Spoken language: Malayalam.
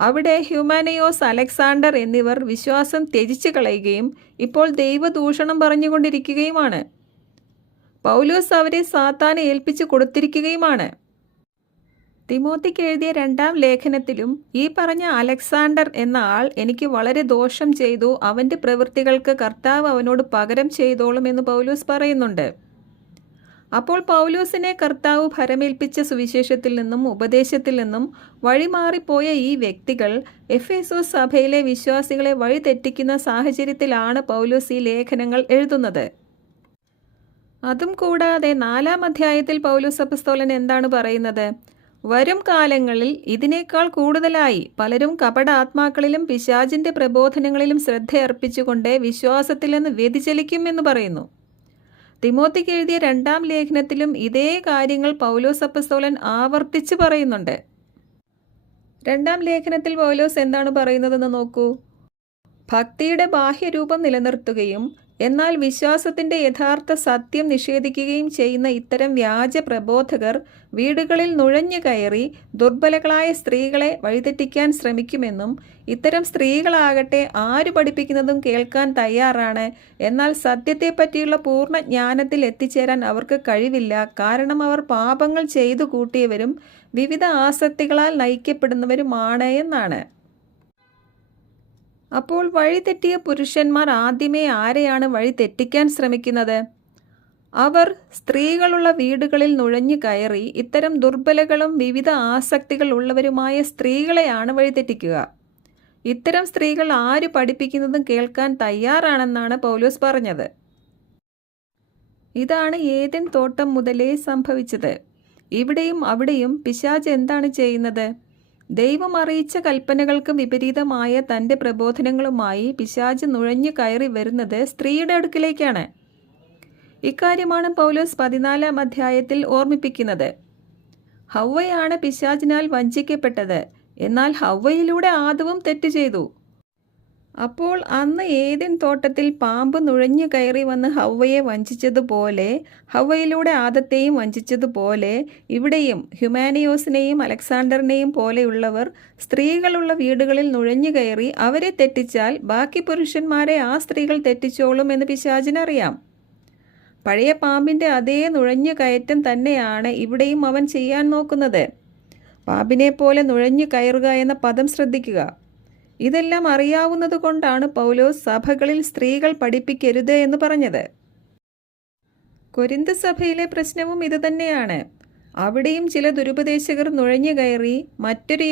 അവിടെ ഹ്യൂമാനയോസ് അലക്സാണ്ടർ എന്നിവർ വിശ്വാസം ത്യജിച്ചു കളയുകയും ഇപ്പോൾ ദൈവദൂഷണം പറഞ്ഞുകൊണ്ടിരിക്കുകയുമാണ്. പൗലോസ് അവരെ സാത്താനെ ഏൽപ്പിച്ചു കൊടുത്തിരിക്കുകയുമാണ്. തിമോത്തിക്ക് എഴുതിയ രണ്ടാം ലേഖനത്തിലും ഈ പറഞ്ഞ അലക്സാണ്ടർ എന്ന ആൾ എനിക്ക് വളരെ ദോഷം ചെയ്തു അവന്റെ പ്രവൃത്തികൾക്ക് കർത്താവ് അവനോട് പകരം ചെയ്തോളും എന്ന് പൗലോസ് പറയുന്നുണ്ട്. അപ്പോൾ പൗലോസിനെ കർത്താവ് ഭരമേൽപ്പിച്ച സുവിശേഷത്തിൽ നിന്നും ഉപദേശത്തിൽ നിന്നും വഴിമാറിപ്പോയ ഈ വ്യക്തികൾ എഫേസോസ് സഭയിലെ വിശ്വാസികളെ വഴിതെറ്റിക്കുന്ന സാഹചര്യത്തിലാണ് പൗലോസ് ഈ ലേഖനങ്ങൾ എഴുതുന്നത്. അതും കൂടാതെ നാലാം അധ്യായത്തിൽ പൗലോസ് അപ്പസ്തോലൻ എന്താണ് പറയുന്നത്? വരും കാലങ്ങളിൽ ഇതിനേക്കാൾ കൂടുതലായി പലരും കപട ആത്മാക്കളിലും പ്രബോധനങ്ങളിലും ശ്രദ്ധയർപ്പിച്ചുകൊണ്ട് വിശ്വാസത്തിൽ നിന്ന് വ്യതിചലിക്കും എന്ന് പറയുന്നു. തിമോത്തിക്ക് എഴുതിയ രണ്ടാം ലേഖനത്തിലും ഇതേ കാര്യങ്ങൾ പൗലോസ് അപ്പസ്തോലൻ ആവർത്തിച്ച് പറയുന്നുണ്ട്. രണ്ടാം ലേഖനത്തിൽ പൗലോസ് എന്താണ് പറയുന്നതെന്ന് നോക്കൂ. ഭക്തിയുടെ ബാഹ്യരൂപം നിലനിർത്തുകയും എന്നാൽ വിശ്വാസത്തിന്റെ യഥാർത്ഥ സത്യം നിഷേധിക്കുകയും ചെയ്യുന്ന ഇത്തരം വ്യാജ പ്രബോധകർ വീടുകളിൽ നുഴഞ്ഞു കയറി ദുർബലകളായ സ്ത്രീകളെ വഴിതെറ്റിക്കാൻ ശ്രമിക്കുമെന്നും ഇത്തരം സ്ത്രീകളാകട്ടെ ആര് പഠിപ്പിക്കുന്നതും കേൾക്കാൻ തയ്യാറാണ് എന്നാൽ സത്യത്തെപ്പറ്റിയുള്ള പൂർണ ജ്ഞാനത്തിൽ എത്തിച്ചേരാൻ അവർക്ക് കഴിവില്ല. കാരണം അവർ പാപങ്ങൾ ചെയ്തു കൂട്ടിയവരും വിവിധ ആസക്തികളാൽ നയിക്കപ്പെടുന്നവരുമാണ് എന്നാണ്. അപ്പോൾ വഴിതെറ്റിയ പുരുഷന്മാർ ആദ്യമേ ആരെയാണ് വഴി തെറ്റിക്കാൻ ശ്രമിക്കുന്നത്? അവർ സ്ത്രീകളുള്ള വീടുകളിൽ നുഴഞ്ഞു കയറി ഇത്തരം ദുർബലകളും വിവിധ ആസക്തികൾ ഉള്ളവരുമായ സ്ത്രീകളെയാണ് വഴിതെറ്റിക്കുക ഇത്തരം സ്ത്രീകൾ ആര് പഠിപ്പിക്കുന്നതും കേൾക്കാൻ തയ്യാറാണെന്നാണ് പൗലോസ് പറഞ്ഞത്. ഇതാണ് ഏതൻ തോട്ടം മുതലേ സംഭവിച്ചത്. ഇവിടെയും അവിടെയും പിശാജ് എന്താണ് ചെയ്യുന്നത്? ദൈവം അറിയിച്ച കൽപ്പനകൾക്ക് വിപരീതമായ തന്റെ പ്രബോധനങ്ങളുമായി പിശാജ് നുഴഞ്ഞു കയറി വരുന്നത് സ്ത്രീയുടെ അടുക്കിലേക്കാണ്. ഇക്കാര്യമാണ് പൗലോസ് പതിനാലാം അധ്യായത്തിൽ ഓർമ്മിപ്പിക്കുന്നത്. ഹൗവയാണ് പിശാജിനാൽ വഞ്ചിക്കപ്പെട്ടത്. എന്നാൽ ഹൗവയിലൂടെ ആദവും തെറ്റ് ചെയ്തു. അപ്പോൾ അന്ന് ഏതിൻ തോട്ടത്തിൽ പാമ്പ് നുഴഞ്ഞു കയറി വന്ന് ഹവയെ വഞ്ചിച്ചതുപോലെ ഹവയിലൂടെ ആദത്തെയും വഞ്ചിച്ചതുപോലെ ഇവിടെയും ഹ്യൂമാനിയോസിനെയും അലക്സാണ്ടറിനെയും പോലെയുള്ളവർ സ്ത്രീകളുള്ള വീടുകളിൽ നുഴഞ്ഞു കയറി അവരെ തെറ്റിച്ചാൽ ബാക്കി പുരുഷന്മാരെ ആ സ്ത്രീകൾ തെറ്റിച്ചോളും എന്ന് പിശാചിനറിയാം. പഴയ പാമ്പിന്റെ അതേ നുഴഞ്ഞു കയറ്റം തന്നെയാണ് ഇവിടെയും അവൻ ചെയ്യാൻ നോക്കുന്നത്. പാമ്പിനെ പോലെ നുഴഞ്ഞു കയറുക എന്ന പദം ശ്രദ്ധിക്കുക. ഇതെല്ലാം അറിയാവുന്നത് കൊണ്ടാണ് പൗലോസ് സഭകളിൽ സ്ത്രീകൾ പഠിപ്പിക്കരുത് എന്ന് പറഞ്ഞത്. കൊരിന്ത സഭയിലെ പ്രശ്നവും ഇതുതന്നെയാണ്. അവിടെയും ചില ദുരുപദേശകർ നുഴഞ്ഞു കയറി മറ്റൊരു